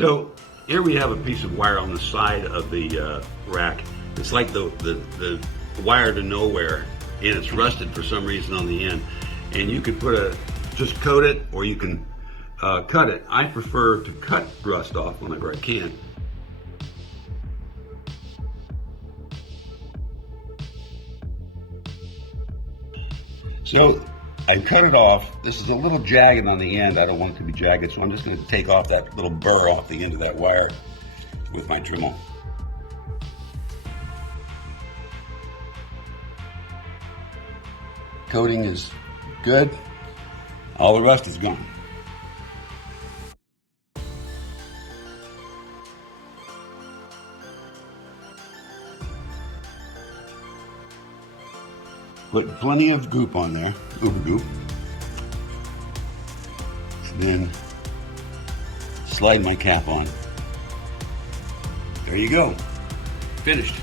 So here we have a piece of wire on the side of the rack. It's like the wire to nowhere, and it's rusted for some reason on the end. And you could just coat it, or you can cut it. I prefer to cut rust off whenever I can. So I cut it off. This is a little jagged on the end. I don't want it to be jagged, so I'm just going to take off that little burr off the end of that wire with my Dremel. Coating is good. All the rust is gone. Put plenty of goop on there, uber goop. And then slide my cap on. There you go. Finished.